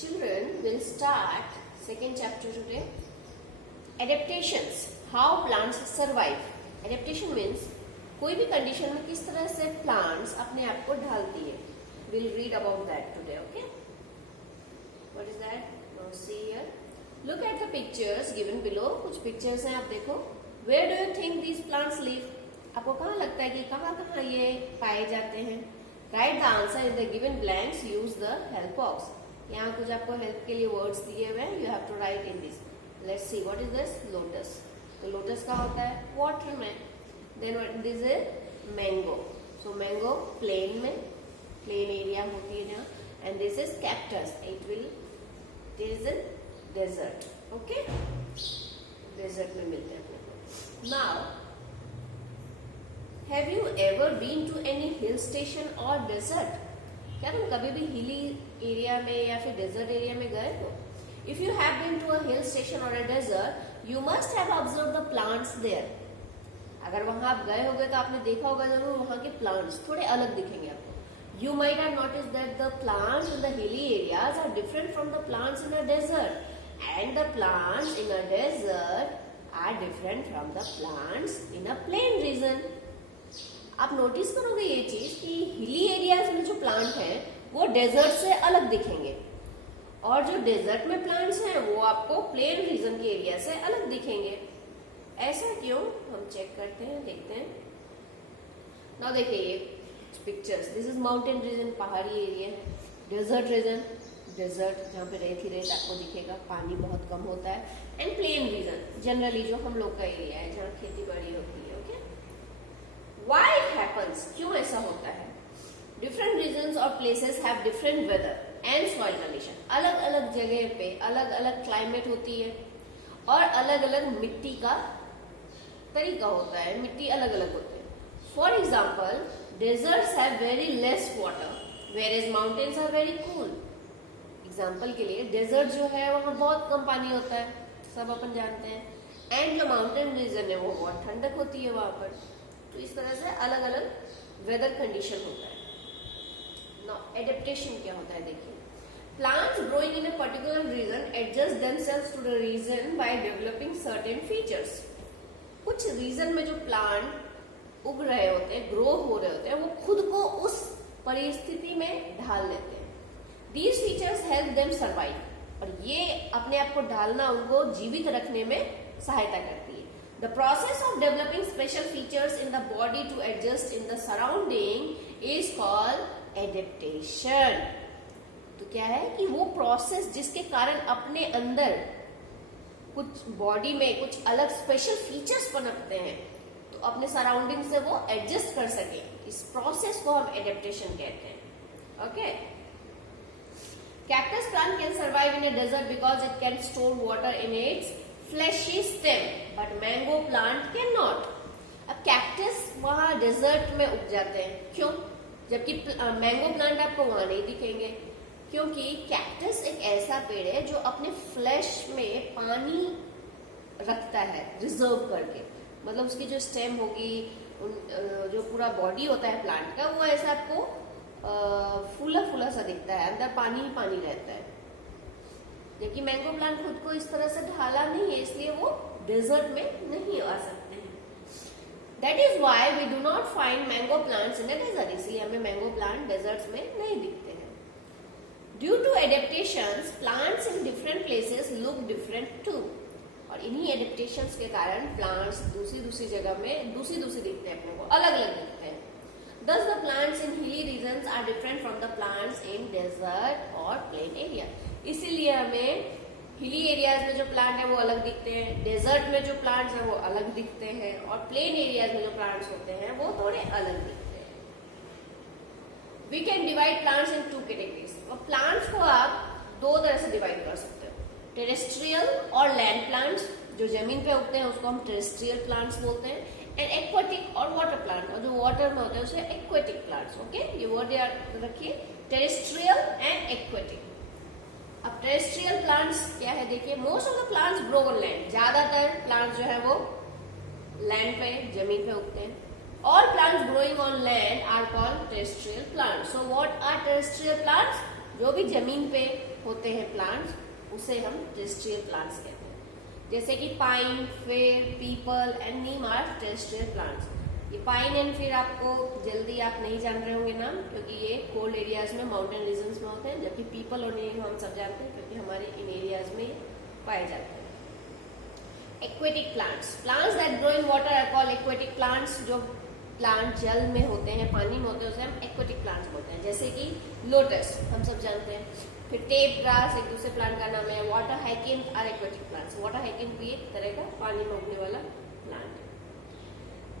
Children will start second chapter today. Adaptations, how plants survive. Adaptation means कोई भी condition में किस तरह से प्लांट्स अपने आप को ढालती है. We'll read about that today, okay? What is that? Now see here. Look at the pictures given below. कुछ pictures हैं, आप देखो. Where do you think these plants live? आपको कहाँ लगता है कि कहाँ ये पाए जाते हैं? Write the answer in the given blanks. Use the help box. यहाँ कुछ आपको हेल्प के लिए वर्ड्स दिए हुए हैं. You have to write in this. Let's see what is this. Lotus. तो लोटस का होता है वाटर में. Then this is mango. So mango plain में, प्लेन एरिया होती है जहाँ. And this is cactus. It will is in desert. Okay, desert में मिलते हैं अपने को. Now have you ever been to any hill station और डेजर्ट? क्या तुम कभी भी हिली एरिया में या फिर डेजर्ट एरिया में गए हो? If you have been to a hill station or a desert, you must have observe the plants there. अगर वहां आप गए होगे तो आपने देखा होगा जरूर वहां के प्लांट्स थोड़े अलग दिखेंगे आपको. You might have notice that the plants in the hilly areas are different from the plants in a desert, and the plants in a desert are different from the plants in a plain region. आप notice करोगे ये चीज कि hilly areas में जो plant हैं वो desert से अलग दिखेंगे, और जो डेजर्ट में प्लांट्स हैं वो आपको प्लेन रीजन के एरिया से अलग दिखेंगे. ऐसा क्यों? हम चेक करते हैं, देखते हैं. नाउ देखिए ये pictures. This is mountain region, पहाड़ी एरिया. डेजर्ट रीजन, डेजर्ट जहाँ पे रेत ही रेत आपको दिखेगा, पानी बहुत कम होता है. एंड प्लेन रीजन जनरली जो हम लोग का एरिया है जहाँ खेती बाड़ी होती है. Okay, Why it happens? क्यों ऐसा होता है? Different regions or places have different weather and soil condition. अलग अलग जगह पे अलग अलग क्लाइमेट होती है और अलग अलग मिट्टी का तरीका होता है. मिट्टी अलग अलग होते हैं. For example, deserts have very less water, whereas mountains are very cool. Example के लिए डेजर्ट जो है वहाँ बहुत कम पानी होता है, सब अपन जानते हैं. एंड जो माउंटेन रीजन है वो बहुत ठंडक होती है वहां पर. तो इस तरह से अलग अलग वेदर कंडीशन होता है. नाउ एडेप्टेशन क्या होता है देखिए. Plants growing in a particular region adjust themselves to the region by developing certain features. कुछ रीजन में जो प्लांट उग रहे होते हैं, ग्रो हो रहे होते हैं, वो खुद को उस परिस्थिति में ढाल लेते हैं. These features help them survive. और ये अपने आप को ढालना उनको जीवित रखने में सहायता करती है. The process of developing special features in the body to adjust in the surrounding is called adaptation. तो क्या है कि वो प्रोसेस जिसके कारण अपने अंदर कुछ बॉडी में कुछ अलग स्पेशल फीचर्स पनपते हैं, तो अपने सराउंडिंग से वो एडजस्ट कर सके, इस प्रोसेस को हम एडेप्टेशन कहते हैं. Okay, cactus plant can survive in a desert because it can store water in its fleshy stem, but mango plant cannot. अब कैक्टस वहाँ डेजर्ट में उग जाते हैं. क्यों? जबकि मैंगो प्लांट आपको वहां नहीं दिखेंगे. क्योंकि कैक्टस एक ऐसा पेड़ है जो अपने फ्लैश में पानी रखता है रिजर्व करके. मतलब उसकी जो स्टेम होगी, जो पूरा बॉडी होता है प्लांट का, वो ऐसा आपको फूला फूला सा दिखता है, अंदर पानी ही पानी रहता है. जबकि मैंगो प्लांट खुद को इस तरह से ढाला नहीं है, इसलिए वो डेजर्ट में नहीं आ सकते हैं. That is why we do not find mango plants in a desert. इसलिए हमें मैंगो प्लांट डेजर्ट्स में नहीं दिखते हैं. Due to adaptations, plants in different places look different too. और इन्हीं एडेप्टेशंस के कारण प्लांट्स दूसरी जगह में दूसरी दिखते हैं, अपने को अलग अलग दिखते हैं. Thus the plants in hilly regions are different from the plants in desert or plain area. इसीलिए हमें हिली एरियाज में जो प्लांट है वो अलग दिखते हैं, डेजर्ट में जो प्लांट्स है वो अलग दिखते हैं, और प्लेन एरियाज में जो प्लांट्स होते हैं वो थोड़े अलग दिखते हैं. We can divide plants in two categories. और प्लांट्स को आप दो तरह से डिवाइड कर सकते हो. टेरेस्ट्रियल और लैंड प्लांट्स, जो जमीन पे उगते हैं उसको हम टेरेस्ट्रियल प्लांट्स बोलते हैं. एंड एक्वाटिक और वाटर प्लांट, और जो वाटर में होते हैं उसे एक्वाटिक प्लांट्स. ओके, ये वर्ड याद रखिए, टेरेस्ट्रियल एंड एक्वाटिक. अब टेरेस्ट्रियल प्लांट्स क्या है देखिए. Most of the plants grow on land. ज्यादातर प्लांट्स जो है वो लैंड पे, जमीन पे उगते हैं. All plants growing on land are called terrestrial plants. So what are terrestrial plants? जो भी जमीन पे होते हैं प्लांट्स उसे हम टेरेस्ट्रियल प्लांट्स कहते हैं। जैसे कि pine, fir, peepal and neem are terrestrial plants. ये पाइन एंड फिर आपको जल्दी आप नहीं जान रहे होंगे नाम, क्योंकि ये कोल्ड एरियाज में, माउंटेन रीजन्स में होते हैं, जबकि पीपल और नीम हम सब जानते हैं क्योंकि हमारे इन एरियाज में पाए जाते हैं। Aquatic plants, plants that grow in water are called aquatic plants. जो प्लांट जल में होते हैं, पानी में होते हैं, उसे हम एक्वेटिक प्लांट्स बोलते हैं। जैसे कि लोटस हम सब जानते हैं, फिर टेप ग्रास एक दूसरे प्लांट का नाम है। वाटर हाइकिन आर एक्वेटिक प्लांट्स। वाटर हाइकिन भी एक तरह का पानी में उगने वाला प्लांट है।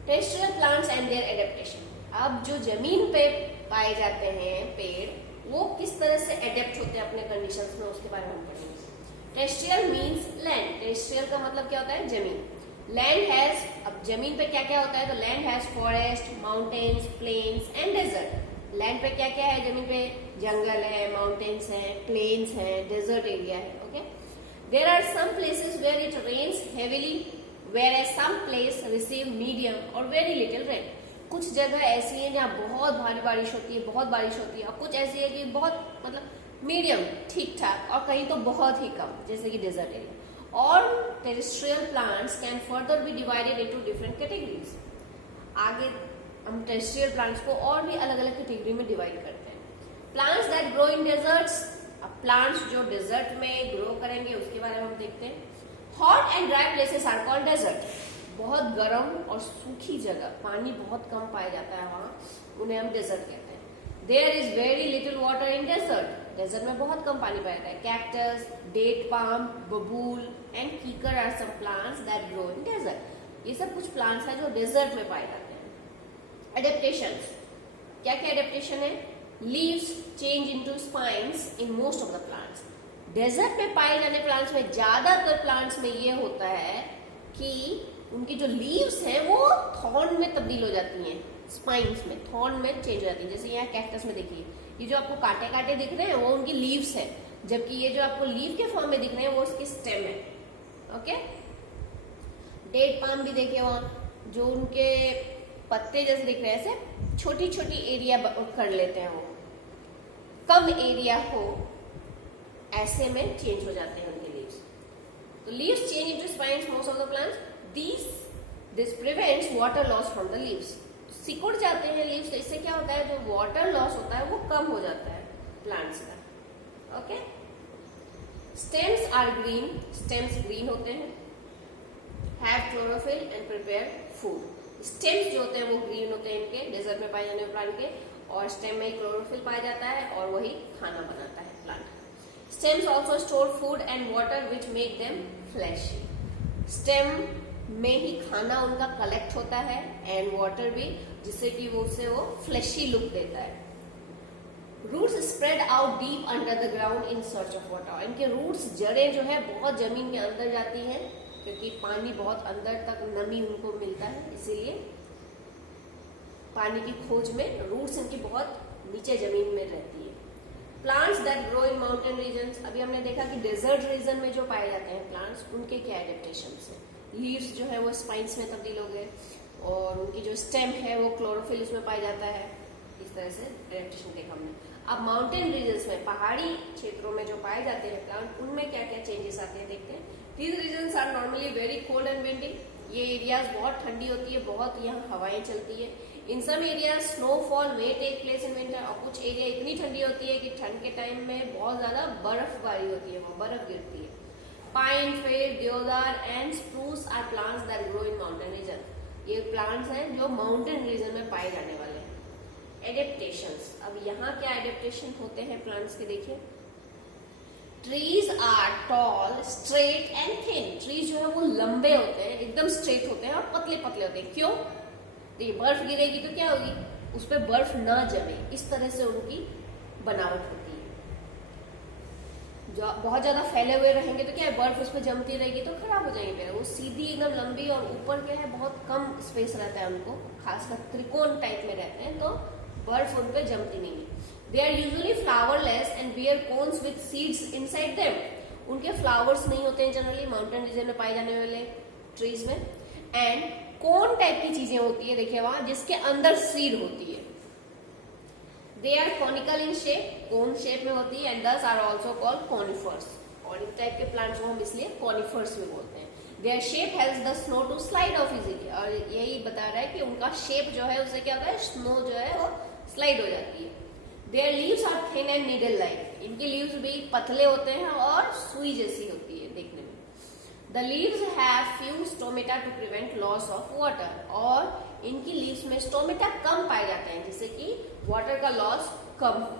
Terrestrial plants and their adaptation. अब जो जमीन पे पाए जाते हैं पेड़, वो किस तरह से एडेप्ट होते हैं अपने कंडीशंस में, उसके बारे में हम पढ़ेंगे। Terrestrial means land. टेरेस्ट्रियल का मतलब क्या होता है? जमीन। लैंड हैज, अब जमीन पे क्या क्या होता है? तो land has forest, mountains, plains and desert. Land पे क्या क्या है? जमीन पे जंगल है, माउंटेन्स है, प्लेन्स है, डेजर्ट एरिया है। Okay, there are some places where it rains heavily, whereas some place receive medium or very little rain। कुछ जगह ऐसी है जहाँ बहुत भारी बारिश होती है, बहुत बारिश होती है, और कुछ ऐसी है कि बहुत मतलब मीडियम, ठीक ठाक, और कहीं तो बहुत ही कम, जैसे कि डेजर्ट एरिया। और terrestrial plants can further be divided into different categories. आगे हम टेरेस्ट्रियल प्लांट्स को और भी अलग अलग कैटेगरी में डिवाइड करते हैं। Plants that grow in deserts. अब प्लांट्स जो डेजर्ट में ग्रो करेंगे उसके बारे में हम देखते हैं। Hot and dry places are called desert. बहुत गर्म और सूखी जगह, पानी बहुत कम पाया जाता है वहां, उन्हें हम डेजर्ट कहते हैं। There is very little water in desert. Desert में बहुत कम पानी पाया जाता है। Cactus, date palm, babul and kikar are some plants that grow in desert. ये सब कुछ प्लांट्स हैं जो डेजर्ट में पाए जाते हैं। एडेप्टेशंस, क्या क्या एडेप्टेशन है? Leaves change into spines in most of the plants. Desert में पाए जाने प्लांट्स में, ज्यादातर प्लांट्स में ये होता है कि उनकी जो लीव्स हैं वो थॉर्न में तब्दील हो जाती हैं, स्पाइन्स में, थॉर्न में चेंज हो जाती है। जैसे यहाँ कैक्टस में देखिए, ये जो आपको कांटे कांटे दिख रहे हैं वो उनकी लीव्स है, जबकि ये जो आपको लीव के फॉर्म में दिख रहे हैं वो उसकी स्टेम है। ओके, डेट पाम भी देखिए, वहां जो उनके पत्ते जैसे दिख रहे हैं, ऐसे छोटी छोटी एरिया कर लेते हैं, वो कम एरिया हो ऐसे में चेंज हो जाते हैं उनके लीव्स। तो leaves change into spines most of the plants. This prevents water loss from the leaves. सिकुड़ जाते हैं लीव्स, तो इससे क्या होता है? जो वाटर लॉस होता है वो कम हो जाता है प्लांट्स का। Okay, stems are green. Stems green होते हैं। Have chlorophyll and prepare food. Stems जो होते हैं वो ग्रीन होते हैं इनके, डेजर्ट में पाए जाने वाले प्लांट के, और स्टेम में क्लोरोफिल पाया जाता है और वही खाना बनाता है plant. Stems also store food and water which make them fleshy। Stem में ही खाना उनका कलेक्ट होता है एंड वाटर भी, जिससे कि वो उसे वो फ्लैशी लुक देता है। Roots spread out deep under the ground in search of water. इनके रूट्स, जड़ें जो है बहुत जमीन के अंदर जाती हैं, क्योंकि पानी बहुत अंदर तक नमी उनको मिलता है, इसीलिए पानी की खोज में रूट्स इनकी बहुत नीचे जमीन में रहती है। Plants that grow in mountain regions. अभी हमने देखा कि डेजर्ट रीजन में जो पाए जाते हैं प्लांट्स, उनके क्या एडेप्टेशन है? लीव्स जो है वो स्पाइन्स में तब्दील हो गए, और उनकी जो स्टेम है वो क्लोरोफिल उसमें पाया जाता है। इस तरह से एडेप्टेशन देखा हमने। अब माउंटेन रीजन्स में, पहाड़ी क्षेत्रों में जो पाए जाते हैं प्लांट, उनमें क्या क्या चेंजेस आते हैं देखते हैं। These regions are normally very cold and windy. ये एरियाज बहुत ठंडी होती है, बहुत यहाँ हवाएं चलती है। In some areas snowfall may take place in winter. और कुछ एरिया इतनी ठंडी होती है कि ठंड के टाइम में बहुत ज्यादा बर्फबारी होती है, वो बर्फ गिरती है। Pine, fir, deodar and spruce are plants that grow in mountain region. ये प्लांट्स हैं जो माउंटेन रीजन में पाए जाने वाले हैं। एडेप्टेशंस, अब यहाँ क्या एडेप्टेशन होते हैं प्लांट्स के देखिए। Trees are tall, straight and thin. Trees जो है वो लंबे होते हैं, एकदम स्ट्रेट होते हैं और पतले पतले होते हैं। क्यों? देखिए, बर्फ गिरेगी तो क्या होगी? उस पर बर्फ ना जमे, इस तरह से उनकी बनावट होती है। जो बहुत ज्यादा फैले हुए रहेंगे तो क्या है, बर्फ उस पर जमती रहेगी तो खराब हो जाएंगे पेड़। वो सीधी एकदम लंबी, और ऊपर क्या है बहुत कम स्पेस रहता है उनको, खासकर त्रिकोण टाइप में रहते हैं, तो बर्फ उन पर जमती नहीं है। They are usually flowerless and bear cones with seeds inside them. उनके फ्लावर्स नहीं होते हैं जनरली माउंटेन रीजन में पाए जाने वाले ट्रीज में, एंड कोन टाइप की चीजें होती है, देखिए वहां, जिसके अंदर सीड होती है। They are conical in shape, cone shape में होती है, एंड दस आर ऑल्सो कॉल्ड कॉनिफर्स। और इस टाइप के प्लांट्स को हम इसलिए कॉनिफर्स में बोलते हैं। Their shape helps the snow to slide off easily, और यही बता रहा है कि उनका शेप जो है उससे क्या होता है, स्नो जो है वो स्लाइड हो जाती है। Their leaves are thin and needle like, इनके लीव्स भी पतले होते हैं और सुई जैसी होती है देखने में। The leaves have few stomata to prevent loss of water, और इनकी लीव्स में स्टोमेटा कम पाए जाते हैं जिससे कि वाटर का लॉस कम हो।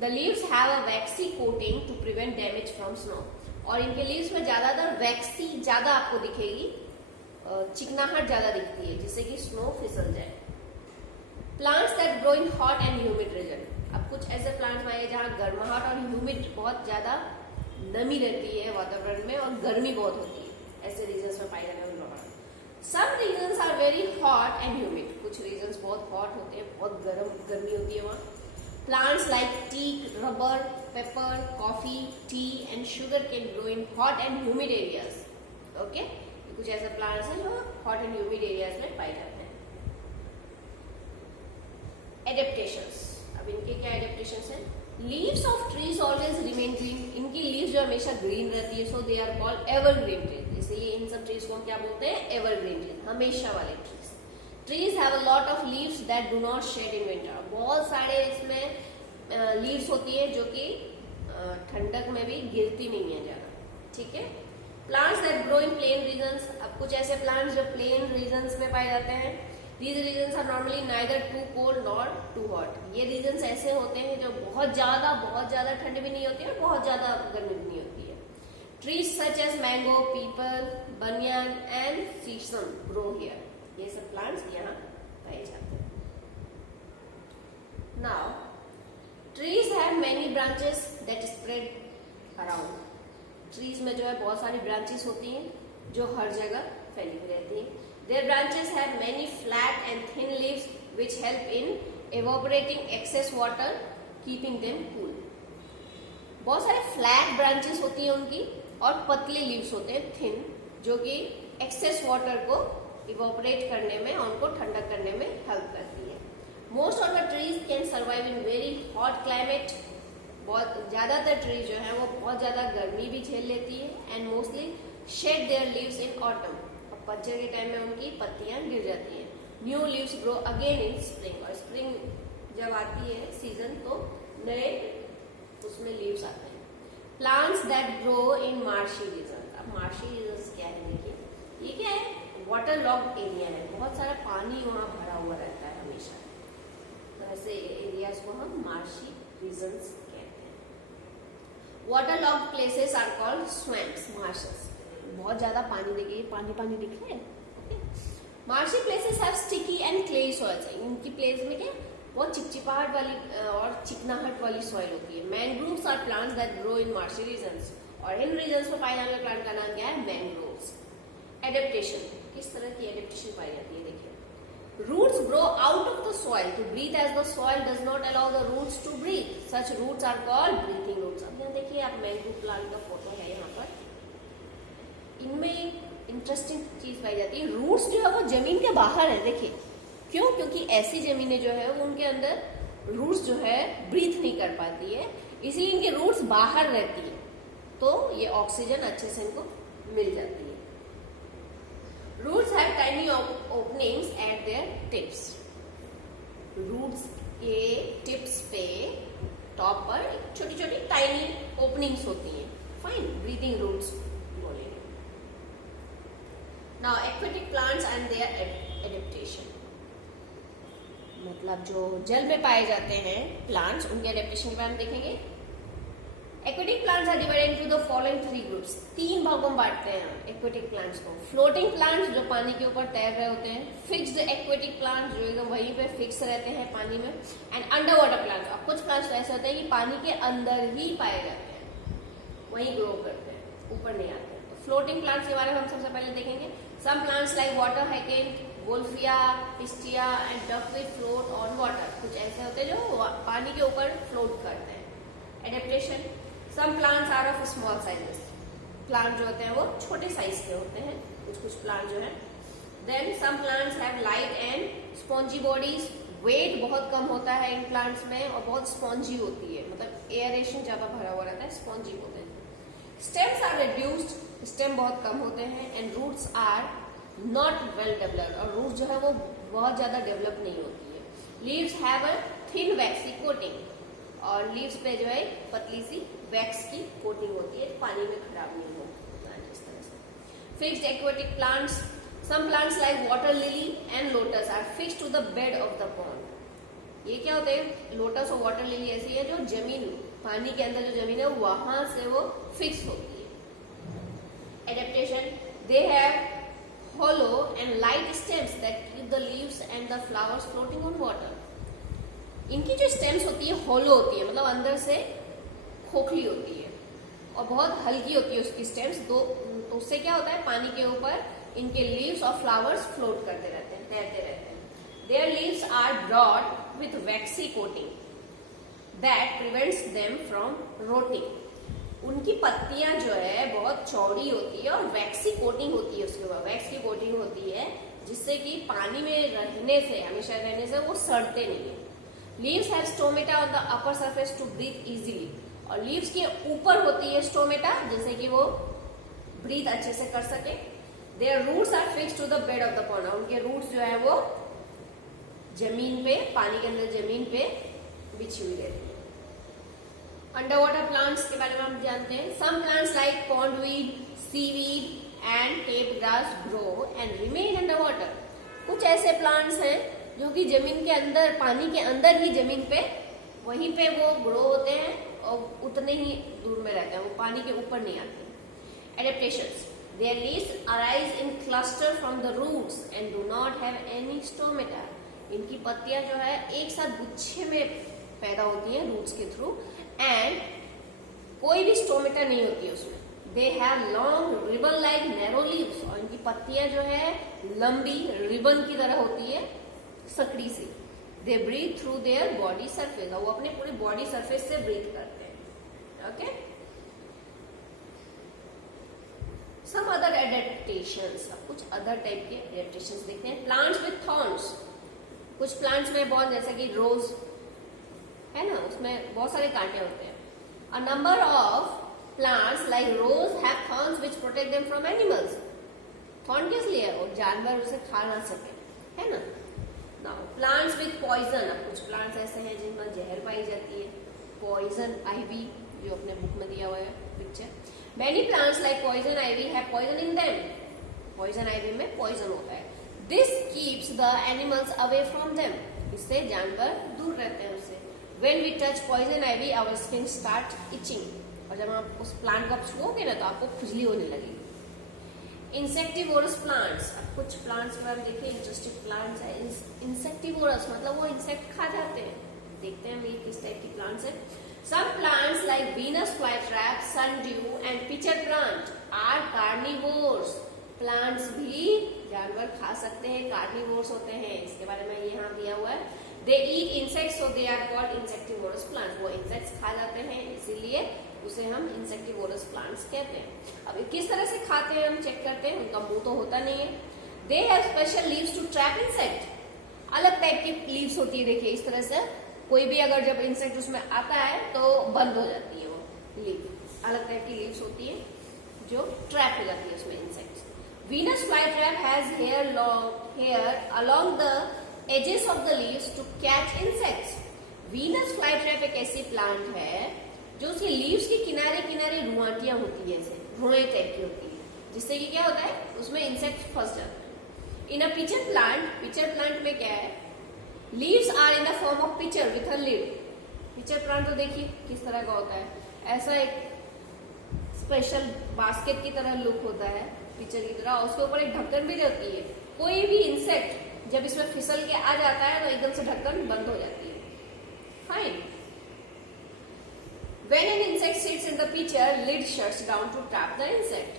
The leaves have a waxy coating to prevent damage from snow, और इनके लीव्स में ज्यादातर वैक्सी ज्यादा आपको दिखेगी, चिकनाहट ज्यादा दिखती है जिससे कि स्नो फिसल जाए। Plants that grow in hot and humid region, अब कुछ ऐसे प्लांट्स पाए जहाँ गर्माहट और ह्यूमिड बहुत ज्यादा नमी रहती है वातावरण में और गर्मी बहुत होती है, ऐसे रीजन्स में पाए जाने वाले plant. Some regions are very hot and humid, कुछ रीजन्स बहुत हॉट होते हैं, बहुत गर्मी होती है वहाँ। Plants like tea, rubber, pepper, coffee, tea and sugar can grow in hot and humid areas. Okay, कुछ ऐसे प्लांट्स हैं जो हॉट एंड ह्यूमिड एरियाज में पाए जाते हैं। एडेप्टेशंस, अब इनके क्या एडेप्टेशंस हैं? Leaves of trees always remain green, इनकी लीव्स जो हमेशा ग्रीन रहती है, so they are called evergreen trees, इसलिए इन सब ट्रीज को हम क्या बोलते हैं? एवरग्रीन ट्रीज, हमेशा वाले trees. Trees have a lot of leaves that do not shed in winter, बहुत सारे इसमें लीव्स होती है जो कि ठंडक में भी गिरती नहीं है ज्यादा, ठीक है। Plants that grow in plain regions, अब कुछ ऐसे प्लांट्स जो प्लेन रीजन्स में पाए जाते हैं। These regions are normally neither too cold nor too hot, ये रीजन्स ऐसे होते हैं जो बहुत ज्यादा ठंड भी नहीं होती है और बहुत ज्यादा गर्मी भी नहीं होती है। Trees such as mango, peepal, banyan and sheesham grow here, ये सब प्लांट्स यहाँ पाए जाते हैं। Now trees have many branches that spread around, trees में जो है बहुत सारी ब्रांचेस होती हैं जो हर जगह फैली हुई रहती हैं। Their branches have many flat and thin leaves which help in evaporating excess water, keeping them cool. बहुत सारे फ्लैट ब्रांचेस होती हैं उनकी और पतले लीव्स होते हैं थिन, जो कि एक्सेस वाटर को इवोपरेट करने में और उनको ठंडक करने में हेल्प करती है। Most of the trees can survive in very hot climate, बहुत ज्यादातर ट्रीज जो है वो बहुत ज्यादा गर्मी भी झेल लेती है। And mostly shade there leaves in autumn, पतझड़ के टाइम में उनकी पत्तियां गिर जाती हैं। New leaves grow again in spring, और स्प्रिंग जब आती है सीजन तो नए उसमें लीव्स आते हैं। Plants that grow in marshy region, अब मार्शी रीजन क्या है देखिए, ये क्या है? वाटर लॉक्ड एरिया है, बहुत सारा पानी वहां भरा हुआ रहता है हमेशा, तो ऐसे एरियाज को हम मार्शी रीजन्स कहते हैं। Water locked places are called swamps, marshes, बहुत ज्यादा पानी देखिए, पानी दिख रहा है। Marshy places have sticky and clayey soils, इनकी प्लेस में क्या बहुत चिपचिपाहट वाली और चिकनाहट वाली सॉइल होती है। Mangroves are plants that grow in marshy regions, और इन रीजन्स में पाए जाने वाले प्लांट का नाम क्या है? मैंग्रोव्स। एडेप्टेशन, किस तरह की एडेप्टेशन पाई जाती है देखिए। Roots grow out of the soil to breathe as the soil does not allow the roots to breathe, such roots are called breathing roots. अब यहाँ देखिए आप मैंग्रोव प्लांट का फोटो है यहाँ पर, इनमें एक इंटरेस्टिंग चीज पाई जाती है, रूट्स जो है वो जमीन के बाहर है, देखिए क्यों? क्योंकि ऐसी जमीनें जो है वो उनके अंदर रूट्स जो है ब्रीथ नहीं कर पाती है, इसलिए इनके रूट्स बाहर रहती है, तो ये ऑक्सीजन अच्छे से इनको मिल जाती है। Roots have tiny openings at their tips, roots के टिप्स पे टॉप पर छोटी छोटी टाइनी ओपनिंग्स होती हैं, फाइन, ब्रीथिंग रूट्स बोलेंगे। Now aquatic plants and their adaptation, मतलब जो जल में पाए जाते हैं प्लांट्स, उनके एडेप्टेशन के बारे में देखेंगे। Aquatic plants are divided into the following 3 groups, 3 भागों में बांटते हैं एक्वेटिक प्लांट्स को। फ्लोटिंग प्लांट्स जो पानी के ऊपर तैर रहे होते हैं, फिक्स्ड एक्वेटिक प्लांट्स जो एकदम वहीं पे फिक्स रहते हैं पानी में, एंड अंडर वाटर प्लांट्स। अब कुछ प्लांट्स ऐसे होते हैं कि पानी के अंदर ही पाए जाते हैं, वहीं ग्रो करते हैं, ऊपर नहीं आते हैं। तो फ्लोटिंग प्लांट्स के बारे में हम सबसे पहले देखेंगे। Some plants like water hyacinth, wolffia, pistia and duckweed float on water, कुछ ऐसे होते हैं जो पानी के ऊपर फ्लोट करते हैं। Adaptation, some plants are of small sizes, plant जो होते हैं वो छोटे साइज के होते हैं, कुछ प्लांट जो है। Then some plants have light and spongy bodies, weight बहुत कम होता है इन प्लांट्स में और बहुत स्पॉन्जी होती है, मतलब एयरेशन ज्यादा भरा हुआ रहता है, स्पॉन्जी होते हैं। स्टेम्स आर रिड्यूस्ड, स्टेम बहुत कम होते हैं। And roots are not well developed, और रूट जो है वो बहुत ज्यादा डेवलप नहीं होती है। Leaves have a thin waxy coating, और लीव्स पे जो है पतली सी वैक्स की कोटिंग होती है, पानी में खराब नहीं होता इस तरह से। Fixed aquatic plants, some plants like water lily and lotus are fixed to the bed of the pond. ये क्या होते हैं, लोटस और वाटर लिली ऐसी है जो जमीन, पानी के अंदर जो जमीन है वहां से वो फिक्स होती है। Adaptation, they have hollow and light stems that keep the leaves and the flowers floating on water. इनकी जो stems होती है hollow होती है, मतलब अंदर से खोखली होती है और बहुत हल्की होती है उसकी stems। तो उससे क्या होता है, पानी के ऊपर इनके leaves और flowers float करते रहते हैं, तैरते रहते हैं। Their leaves are broad with waxy coating that prevents them from rotting. उनकी पत्तियां जो है बहुत चौड़ी होती है और वैक्सी कोटिंग होती है, उसके ऊपर वैक्स की कोटिंग होती है जिससे कि पानी में रहने से, हमेशा रहने से वो सड़ते नहीं है। Leaves have stomata on the upper surface to breathe easily, और लीव्स के ऊपर होती है स्टोमेटा जिससे कि वो ब्रीथ अच्छे से कर सके। Their roots are fixed to the bed of the pond, उनके रूट्स जो है वो जमीन पे, पानी के अंदर जमीन पे बिछी हुई रहती है। अंडर वाटर प्लांट्स के बारे में हम जानते हैं। Some plants like pondweed, seaweed and tape grass grow and remain under water. कुछ ऐसे प्लांट्स हैं जो कि जमीन के अंदर, पानी के अंदर ही जमीन पे वहीं पे वो ग्रो होते हैं और उतने ही दूर में रहते हैं, वो पानी के ऊपर नहीं आते। Adaptations, their leaves arise in cluster from the roots and do not have any stomata. इनकी पत्तियां जो है एक साथ गुच्छे में पैदा होती हैं रूट्स के थ्रू, एंड कोई भी स्टोमेटा नहीं होती है उसमें। They have long ribbon like narrow leaves, और इनकी पत्तियां जो है लंबी रिबन की तरह होती है, सकड़ी सी। They breathe through their body surface, वो अपने पूरी बॉडी सरफेस से ब्रीथ करते हैं। ओके, सम अदर एडेप्टेशंस, कुछ अदर टाइप के एडेप्टेशंस देखते हैं। प्लांट्स विथ थॉर्न्स, कुछ प्लांट्स में बहुत, जैसे कि रोज है ना, उसमें बहुत सारे कांटे होते हैं। A number of plants like rose have thorns which protect them from animals. Thorn किस लिए है, वो जानवर उसे खा ना सके, है ना। नाउ प्लांट्स विथ पॉइजन, कुछ प्लांट्स ऐसे हैं जिनमें जहर पाई जाती है। पॉइजन आइवी, जो अपने बुक में दिया हुआ है picture. Many plants like poison ivy have poison in them. Poison ivy में पॉइजन होता है। This keeps the animals away from them, इससे जानवर दूर रहते हैं उससे। When we touch poison ivy, our skin start itching, और जब आप उस प्लांट को छुओगे ना तो आपको खुजली होने लगेगी। इंसेक्टिवोरस प्लांट्स, कुछ प्लांट्स के बारे में देखिए, इंटरेस्टिंग प्लांट्स है। इंसेक्टिवोरस मतलब वो इंसेक्ट खा जाते हैं। देखते हैं हम ये किस टाइप की प्लांट्स है। Some plants like Venus flytrap, sundew and pitcher plant are carnivores. Plants भी जानवर खा सकते हैं, कार्निवोर्स होते हैं, इसके बारे में यहाँ दिया हुआ है। They eat insects, so they are called insectivorous plants. वो insects खा जाते हैं, इसीलिए उसे हम insectivorous plants कहते हैं। अब किस तरह से खाते हैं हम चेक करते हैं, उनका मुंह तो होता नहीं है। They have special leaves to trap insect. अलग टाइप की leaves होती है, देखिए इस तरह से, कोई भी अगर जब insect उसमें आता है तो बंद हो जाती है वो leaf। अलग टाइप की leaves होती है जो trap हो जाती है उसमें insects. Venus flytrap has hair along the edges of the leaves to catch insects. Venus flytrap एक ऐसी प्लांट है जो उसके लीव्स के किनारे किनारे रुआंटियां होती है, ऐसे रोए टाइप की होती है, जिससे कि क्या होता है उसमें इंसेक्ट फंस जाते हैं। इन अ पिचर प्लांट में क्या है, leaves are in the form of pitcher with a lid. Pitcher plant तो देखिए किस तरह का होता है, ऐसा एक स्पेशल बास्केट की तरह लुक होता है पिचर की तरह, उसके ऊपर एक ढक्कन भी रहती है। कोई भी इंसेक्ट जब इसमें फिसल के आ जाता है तो एकदम से ढक्कन बंद हो जाती है। Fine. When an insect sits in the pitcher, lid shuts down to trap the insect.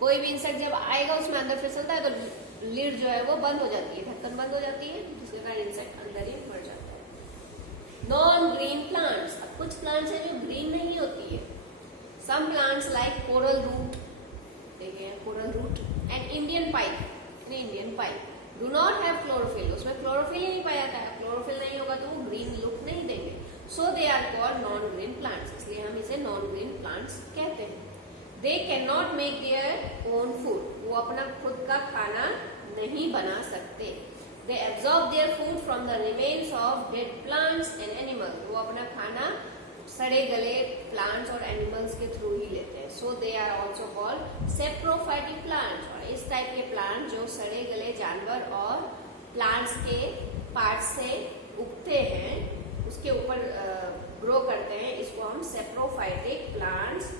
कोई भी इंसेक्ट जब आएगा उसमें अंदर फिसलता है तो लिड जो है वो बंद हो जाती है, ढक्कन बंद हो जाती है, जिसके कारण इंसेक्ट अंदर ही मर जाता है। नॉन ग्रीन प्लांट्स, अब कुछ प्लांट्स है जो ग्रीन नहीं होती है। Some plants like coral root, देखिए coral root and Indian pipe do not have chlorophyll, उसमें क्लोरोफिल ही नहीं पाया जाता है। क्लोरोफिल नहीं होगा तो वो ग्रीन लुक नहीं देंगे, so they are called non green plants, इसलिए हम इसे नॉन ग्रीन प्लांट्स कहते हैं। They can not make their own food, वो अपना खुद का खाना नहीं बना सकते। They absorb their food from the remains of dead plants and animals, वो अपना खाना सड़े गले प्लांट्स और एनिमल्स के थ्रू ही लेते हैं। So they are also called saprophytic plants, और इस टाइप के प्लांट जो सड़े गले जानवर और प्लांट्स के पार्ट से उगते हैं, उसके ऊपर ग्रो करते हैं, इसको हम सेप्रोफाइटिक प्लांट्स